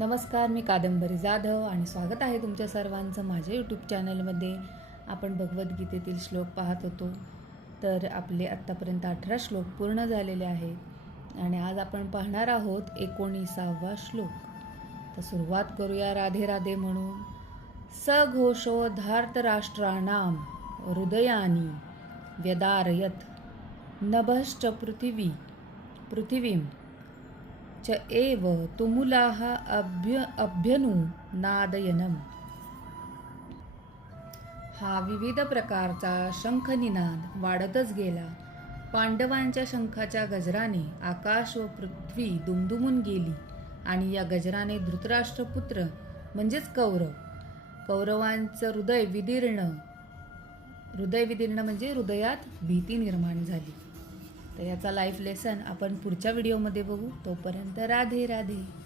नमस्कार, मी कादंबरी जाधव आणि स्वागत आहे तुमच्या सर्वांचं माझ्या यूट्यूब चॅनलमध्ये. आपण भगवद्गीतेतील श्लोक पाहत होतो. तर आपले आत्तापर्यंत 18 श्लोक पूर्ण झालेले आहेत आणि आज आपण पाहणार आहोत 19वा श्लोक. तर सुरुवात करूया राधे राधे म्हणून. सघोषो धार्तराष्ट्राणां हृदयानि व्यदारयत नभश्च पृथिवीं च एव तुमुलाः अभ्यनुनादयनम्. हा विविध प्रकारचा शंखनिनाद वाढतच गेला. पांडवांच्या शंखाच्या गजराने आकाश व पृथ्वी दुमदुमून गेली आणि या गजराने धृतराष्ट्रपुत्र म्हणजेच कौरवांचं हृदय विदीर्ण म्हणजे हृदयात भीती निर्माण झाली. तर याचा लाईव्ह लेसन आपण पुढच्या व्हिडिओमध्ये बघू. तोपर्यंत राधे राधे.